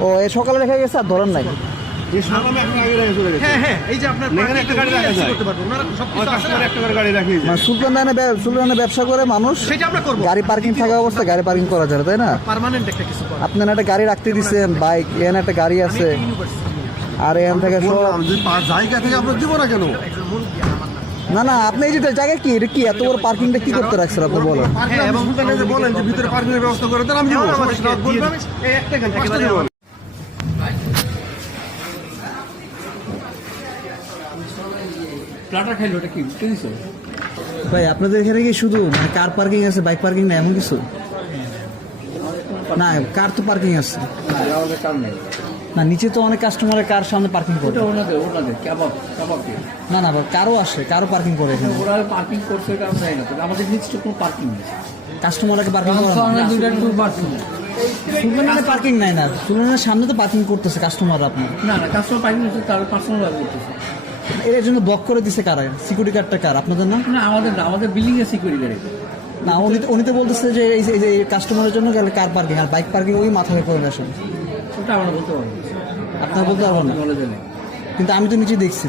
ও এই সকালে রেখে গেছে আর ধরেন নাই? হ্যাঁ হ্যাঁ মানে ব্যবসা করে মানুষ সেটা আমরা করব। গাড়ি পার্কিং থাকা অবস্থায় গাড়ি পার্কিং করা যায় তাই না? পার্মানেন্ট একটা আপনার একটা গাড়ি রাখতে দিচ্ছেন বাইক এখানে একটা গাড়ি আছে। আর এখান থেকে সব বললাম যে পাঁচ জায়গা থেকে আপনার দিব না কেন? না না আপনি এই যে জায়গায় কি? এটা কি? এত বড় পার্কিংটা কি করতে রাখছেন আপনি বলেন। হ্যাঁ এবং বলেন যে ভিতরে পার্কিং এর ব্যবস্থা করে দেন আমি দিব। সমস্যা নেই, বলবেন, এই একটা গান পাঁচটা একেবারে দিব। প্লাটা খাইলো ওটা কি? উঠে দিছো? ভাই আপনাদের এখানে কি শুধু মানে কার পার্কিং আছে বাইক পার্কিং না এমন কিছু? না কার তো পার্কিং আছে। না নিচে তো অনেক কাস্টমারের কার সামনে পার্কিং করে। না না কারও আসে কারও পার্কিং করে এখানে। ওরা পার্কিং করছে এটা জানি না আমাদের নিচে কোনো পার্কিং নেই। কাস্টমারকে পার্কিং করে দুইটা টু পার্কিং সুলতানের পার্কিং নাই। না। সুলতানের সামনে তো পার্কিং করতেছে কাস্টমার আপনার। না না কাস্টমার পার্কিং হচ্ছে তার পার্সোনাল করতেছে। এর জন্য ব্লক করে দিছে কারা সিকিউরিটি গার্ডটা কার? আপনাদের না? না আমাদের না আমাদের বিল্ডিং এর সিকিউরিটি গাড়ি না উনি উনি তো বলতেছে যে এই যে- কাস্টমারের জন্য গেলে কার পার্কিং আর বাইক পার্কিং ওই মাথায় করে আসেন। ওটা আমরা বলতে পারব আপনারা বলতে পারব না? কিন্তু আমি তো নিচে দেখছি।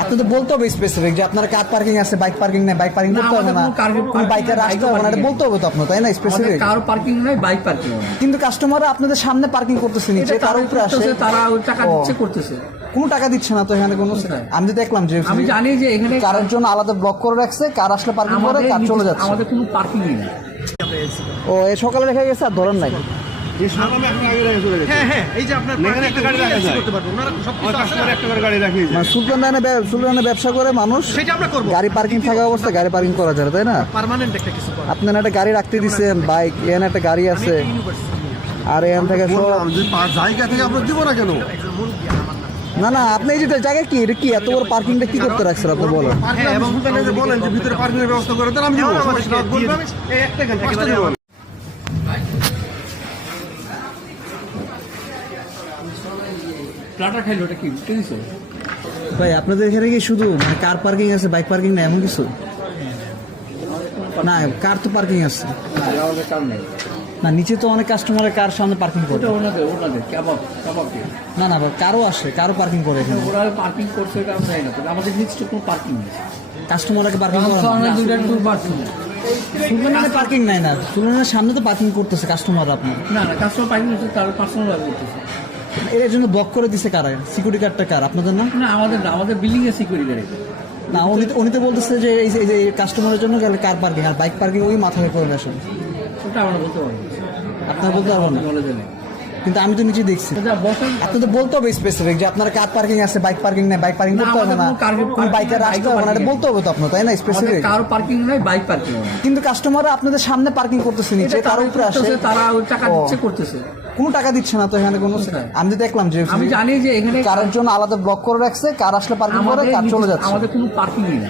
আপনি তো বলতে হবে স্পেসিফিক যে আপনার কার পার্কিং আছে বাইক পার্কিং নেই বাইক পার্কিং করতে হবে না। কোনো বাইকের রাস্তা হবে না বলতে হবে তো আপনার তাই না? স্পেসিফিক কারও পার্কিং নাই বাইক পার্কিং কিন্তু কাস্টমাররা আপনাদের সামনে পার্কিং করতেছে নিচে তার উপরে আসে। তারা টাকা। দিচ্ছে করতেছে। কোনো টাকা দিচ্ছে না তো এখানে কোনো আমি তো দেখলাম যে আমি জানি যে এখানে কারের জন্য আলাদা ব্লক করে রাখছে কার আসলে পার্কিং করে কার চলে যাচ্ছে। আমাদের কোনো পার্কিং নেই। ও এই সকালে রেখে গেছে আর ধরেন নাই। হ্যাঁ হ্যাঁ যে মানে ব্যবসা করে মানুষ সেটা আমরা করব। গাড়ি পার্কিং থাকা অবস্থায় গাড়ি পার্কিং করা যায় তাই না? পার্মানেন্ট একটা আপনার একটা গাড়ি রাখতে দিচ্ছেন বাইক এখানে একটা গাড়ি আছে। আর এখান থেকে সব বললাম যে পাঁচ জায়গা থেকে আপনার দিব না কেন? না না আপনি এই যে জায়গায় কি? এটা কি? এত বড় পার্কিংটা কি করতে রাখছেন আপনি বলেন? হ্যাঁ এবং বলেন যে ভিতরে পার্কিং এর ব্যবস্থা করে দেন আমি দিব। সমস্যা নেই, বলবেন, এই একটা গান পাঁচটা একেবারে দিব। প্লাটা খাইলো ওটা কি? উঠে দিছো? ভাই আপনাদের এখানে কি শুধু মানে কার পার্কিং আছে বাইক পার্কিং না এমন কিছু? না কার তো পার্কিং আছে। নেই? না নিচে তো অনেক কাস্টমারের কার সামনে পার্কিং করে। ওনাদের ওনাদের কাবাব কাবাব না না কারও আসে কারও পার্কিং করে এখানে। ওরা পার্কিং করছে এটা আমরা জানি না আমাদের নিচে কোনো পার্কিং নেই। কাস্টমারকে পার্কিং করে টু পার্কিং নাই। না। সুলতানের সামনে তো পার্কিং করতেছে কাস্টমার আপনার। না না কাস্টমার পার্কিং হচ্ছে তার পার্সোনাল করতেছে। এর জন্য ব্লক করে দিছে কারা? সিকিউরিটি গার্ডটা কার? আপনাদের না না আমাদের না আমাদের বিল্ডিং এর সিকিউরিটি গাড়ি না উনি তো- উনি তো বলতেছে যে এই যে- কাস্টমারের জন্য গেলে কার পার্কিং আর বাইক পার্কিং ওই মাথায় করে আসেন ওটা আমরা বলতে পারব আপনারা বলতে পারব না? নলেজে নেই। কিন্তু আমি তো নিচে দেখছি। আপনি তো বলতে হবে স্পেসিফিক যে আপনার কার পার্কিং আছে বাইক পার্কিং নেই বাইক পার্কিং করতে হবে না। কোন বাইকের হবে না বলতে হবে তো আপনার তাই না? স্পেসিফিক কারও পার্কিং নাই বাইক পার্কিং কিন্তু কাস্টমাররা আপনাদের সামনে পার্কিং করতেছে নিচে তার উপরে আসে। তারা ওই টাকা দিচ্ছে করতেছে। কোনো টাকা দিচ্ছে না তো এখানে কোনো আমি তো দেখলাম যে আমি জানি যে এখানে কারের জন্য আলাদা ব্লক করে রাখছে কার আসলে পার্কিং করে কার চলে যাচ্ছে। আমাদের কোনো পার্কিং নেই।